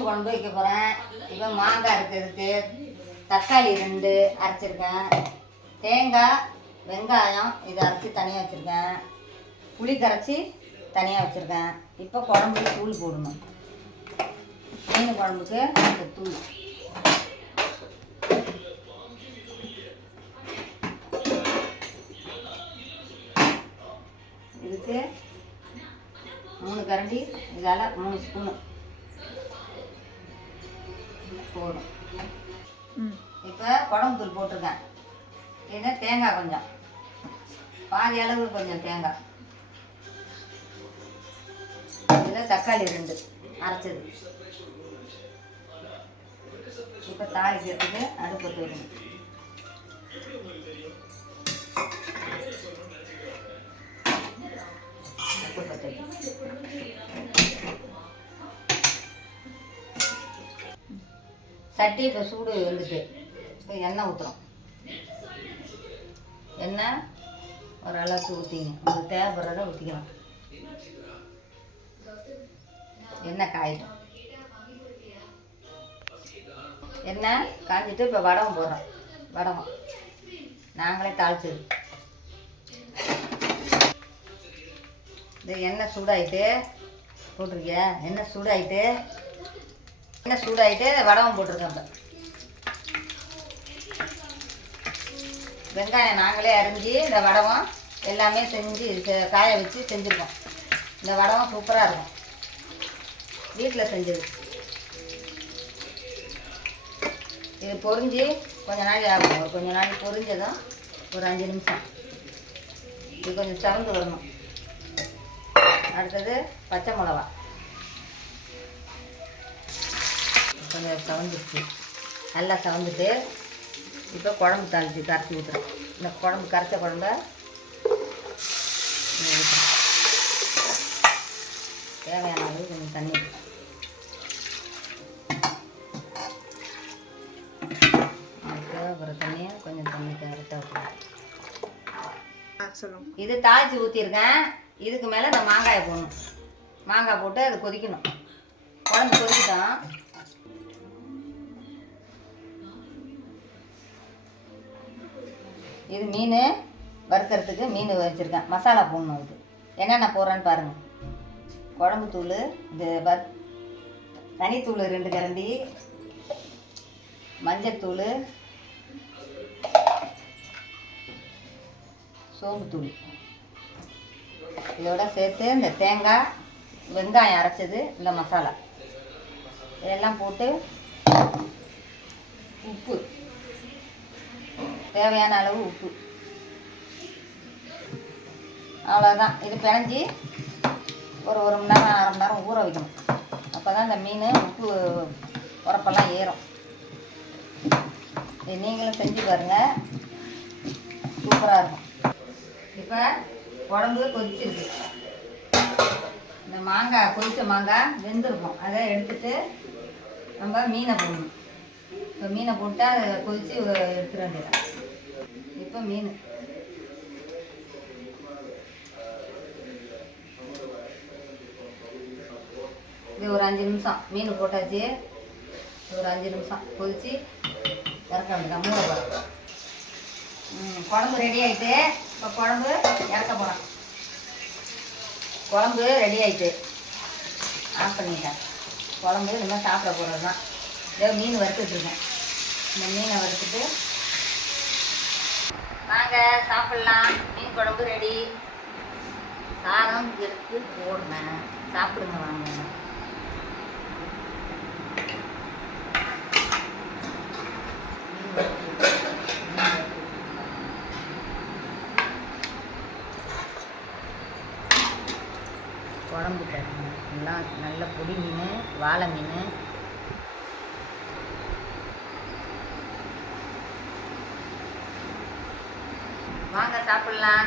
மீன் குழம்பு வைக்க போகிறேன் இப்போ மாங்காய் இருக்கிறதுக்கு தக்காளி ரெண்டு அரைச்சிருக்கேன். தேங்காய் வெங்காயம் இதை அரைச்சி தனியாக வச்சுருக்கேன். புளி கரைச்சி தனியாக வச்சுருக்கேன். இப்போ குழம்புக்கு தூள் போடணும். மீன் குழம்புக்கு இந்த தூள். இதுக்கு மூணு கரண்டி இதால் மூணு ஸ்பூனு. போடும் ம். இப்போ குழம்பு தூள் போட்டிருக்கேன். ஏன்னா தேங்காய் கொஞ்சம். பாதி அளவு கொஞ்சம் தேங்காய். இதில் தக்காளி ரெண்டு அரைச்சது. இப்போ தாளிக்கிறதுக்கு அடுப்பு வைக்கணும் சட்டி இப்போ சூடு வந்துட்டு. இப்போ எண்ணெய் ஊற்றுறோம் எண்ணெய் ஒரு அளவுக்கு ஊற்றிங்க உங்களுக்கு தேவைப்படுறத ஊற்றிக்கலாம் எண்ணெய் காயிடும் எண்ணெய் காய்ஞ்சிட்டு இப்போ வடகம் போடுறோம். வடகம். நாங்களே தாளிச்சது. இந்த எண்ணெய் சூடாயிட்டு போட்டிருக்கியா? எண்ணெய் சூடாயிட்டு என்ன சூடாயிட்டு வடகம் போட்டிருக்கோம் இப்போ. வெங்காயம் நாங்களே அரிஞ்சு இந்த வடகம் எல்லாமே செஞ்சு காய வச்சு செஞ்சுருக்கோம். இந்த வடகம் சூப்பராக இருக்கும். வீட்டில் செஞ்சது. இது பொரிஞ்சு கொஞ்ச நாள் ஆகும். ஒரு கொஞ்ச நாள் பொரிஞ்சதும் ஒரு அஞ்சு நிமிஷம். இது கொஞ்சம் சிறந்து வரணும். அடுத்தது பச்சை மிளகா. கொஞ்சம் சவந்துச்சு நல்லா சவந்துட்டு இப்போ குழம்பு தாளிச்சு கரைச்சி ஊற்றுறோம் இந்த குழம்பு கரைச்ச குழம்ப. தேவையான அளவு கொஞ்சம் தண்ணி தேவைப்படுற தண்ணியை கொஞ்சம் தண்ணி சொல்லுங்க. இது தாளித்து ஊற்றிருக்கேன் இதுக்கு மேலே இந்த மாங்காயை போடணும். மாங்காய் போட்டு அது கொதிக்கணும். குழம்பு கொதிக்கிட்டோம். இது மீன் வறுக்கிறதுக்கு மீன் வச்சுருக்கேன். மசாலா போடணும் அதுக்கு என்னென்ன போடுறேன்னு பாருங்கள் குழம்பு தூள் இந்த பத் தனித்தூள் ரெண்டு கரண்டி மஞ்சத்தூள் சோம்புத்தூள் இதோட சேர்த்து இந்த தேங்காய் வெங்காயம் அரைச்சது இந்த மசாலா. இதெல்லாம் போட்டு உப்பு. தேவையான அளவு உப்பு. அவ்வளோதான் இது பிணைஞ்சி ஒரு ஒரு மணி நேரம் அரை மணி நேரம் ஊற வைக்கணும். அப்போ தான் இந்த மீன் உப்பு உரப்பெல்லாம் ஏறும். இது நீங்களும் செஞ்சு பாருங்கள் சூப்பராக இருக்கும். இப்போ உடம்பு கொதிச்சிருக்கு. இந்த மாங்காய் கொதித்த மாங்காய் வெந்திருக்கும். அதை எடுத்துட்டு நம்ம மீனை போடணும். இப்போ மீனை போட்டால் கொதித்து எடுத்துட வேண்டியதான் இப்போ மீன். இது ஒரு அஞ்சு நிமிஷம். மீன் போட்டாச்சு. ஒரு அஞ்சு நிமிஷம். கொதித்து இறக்க வேண்டியதான் மூட போகிறோம் குழம்பு ரெடி ஆகிட்டு இப்போ குழம்பு இறக்க போகிறோம் குழம்பு ரெடி ஆகிட்டு ஆஃப் பண்ணிட்டேன் குழம்பு இனிமேல் சாப்பிட போகிறது தான் இதே மீன் வறுத்துட்ருக்கேன் இந்த மீனை வறுத்துட்டு. வாங்க சாப்பிட்லாம். மீன் குழம்பு ரெடி சாதம் எடுத்து போடுவேன் சாப்பிடுங்க வாங்க. குழம்பு தரணும். எல்லாம் நல்ல பொடி மீன் வாழை மீன் வாங்க சாப்பிட்லாம்.